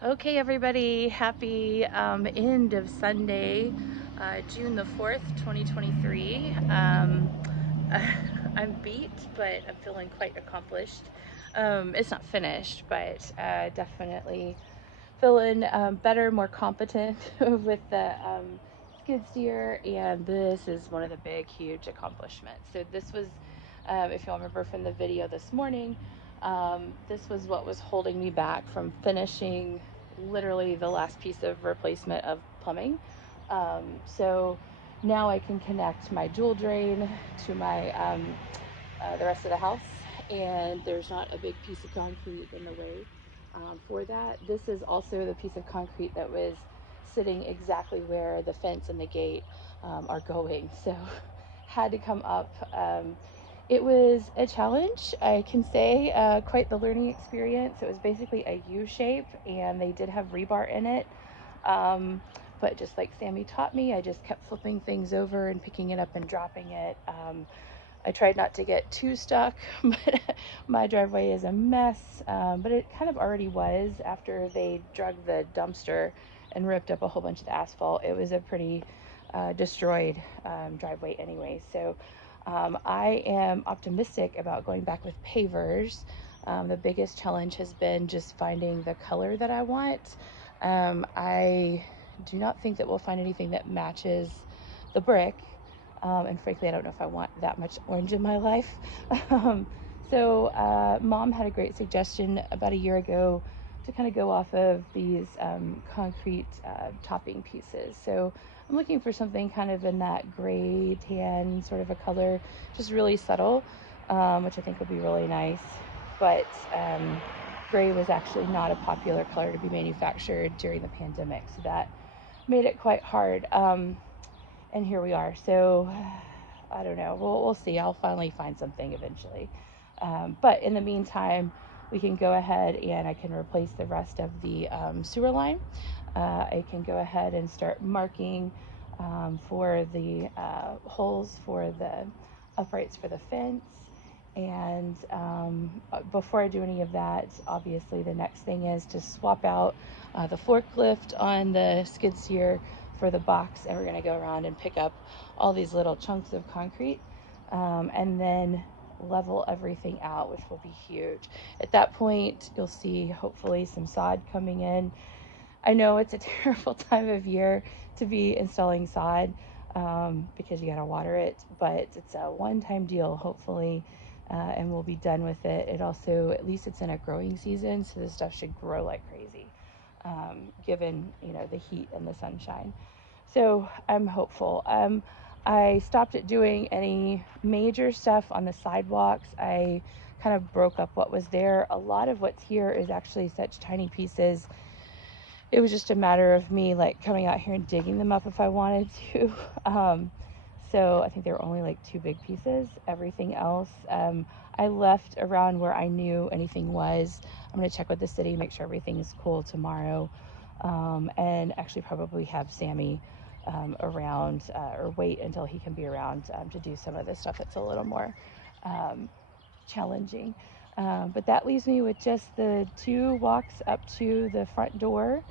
Okay, everybody, happy end of Sunday, June the 4th, 2023. I'm beat, but I'm feeling quite accomplished. It's not finished, but definitely feeling better, more competent with the skid steer, and this is one of the big, huge accomplishments. So this was, if y'all remember from the video this morning, this was what was holding me back from finishing literally the last piece of replacement of plumbing. So now I can connect my dual drain to my the rest of the house, and there's not a big piece of concrete in the way for that. This is also the piece of concrete that was sitting exactly where the fence and the gate are going. So had to come up. It was a challenge, I can say, quite the learning experience. It was basically a U shape, and they did have rebar in it. But just like Sammy taught me, I just kept flipping things over and picking it up and dropping it. I tried not to get too stuck, but my driveway is a mess. But it kind of already was after they drug the dumpster and ripped up a whole bunch of the asphalt. It was a pretty destroyed driveway anyway. So I am optimistic about going back with pavers. The biggest challenge has been just finding the color that I want. I do not think that we'll find anything that matches the brick. And frankly, I don't know if I want that much orange in my life. Mom had a great suggestion about a year ago to kind of go off of these concrete topping pieces. So I'm looking for something kind of in that gray tan sort of a color, just really subtle, which I think would be really nice. But gray was actually not a popular color to be manufactured during the pandemic, so that made it quite hard. And here we are. So I don't know. We'll see. I'll finally find something eventually. But in the meantime, we can go ahead and I can replace the rest of the sewer line. I can go ahead and start marking for the holes for the uprights for the fence. And before I do any of that, obviously the next thing is to swap out the forklift on the skid steer for the box, and we're going to go around and pick up all these little chunks of concrete and then level everything out, which will be huge. At that point, you'll see hopefully some sod coming in. I know it's a terrible time of year to be installing sod because you got to water it, but it's a one-time deal, hopefully, and we'll be done with it. It also, at least it's in a growing season, so this stuff should grow like crazy, given the heat and the sunshine. So I'm hopeful. I stopped at doing any major stuff on the sidewalks. I kind of broke up what was there. A lot of what's here is actually such tiny pieces. It was just a matter of me like coming out here and digging them up if I wanted to. So I think there were only like two big pieces. Everything else, I left around where I knew anything was. I'm going to check with the city, make sure everything is cool tomorrow, and actually probably have Sammy around or wait until he can be around to do some of this stuff that's a little more challenging. But that leaves me with just the two walks up to the front door.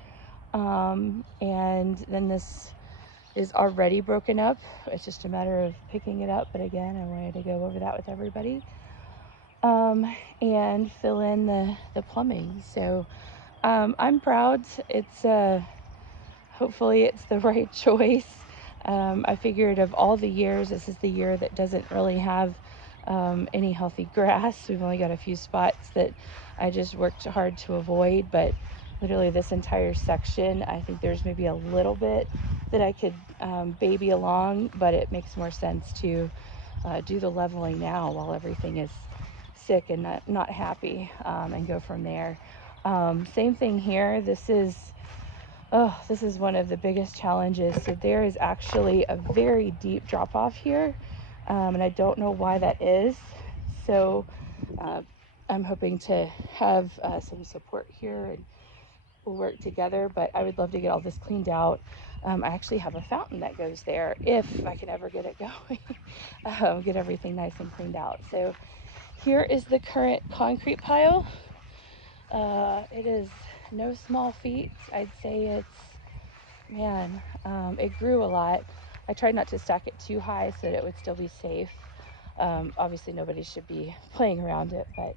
And then this is already broken up. It's just a matter of picking it up. But again, I wanted to go over that with everybody and fill in the plumbing. So I'm proud. It's hopefully it's the right choice. I figured of all the years, this is the year that doesn't really have any healthy grass. We've only got a few spots that I just worked hard to avoid, but literally this entire section, I think there's maybe a little bit that I could baby along, but it makes more sense to do the leveling now while everything is sick and not happy, and go from there. Same thing here. This is one of the biggest challenges. So there is actually a very deep drop off here, and I don't know why that is. So uh, I'm hoping to have some support here and we'll work together, but I would love to get all this cleaned out. I actually have a fountain that goes there if I can ever get it going, get everything nice and cleaned out. So here is the current concrete pile. It is no small feats. I'd say man, it grew a lot. I tried not to stack it too high so that it would still be safe. Obviously, nobody should be playing around it, but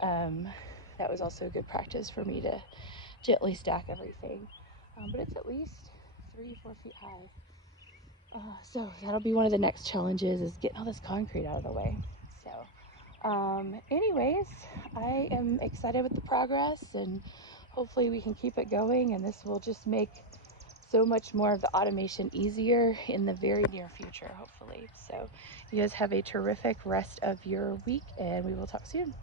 that was also a good practice for me to gently stack everything. But it's at least 3 or 4 feet high. So that'll be one of the next challenges is getting all this concrete out of the way. So, anyways, I am excited with the progress and hopefully we can keep it going, and this will just make so much more of the automation easier in the very near future, hopefully. So you guys have a terrific rest of your week and we will talk soon.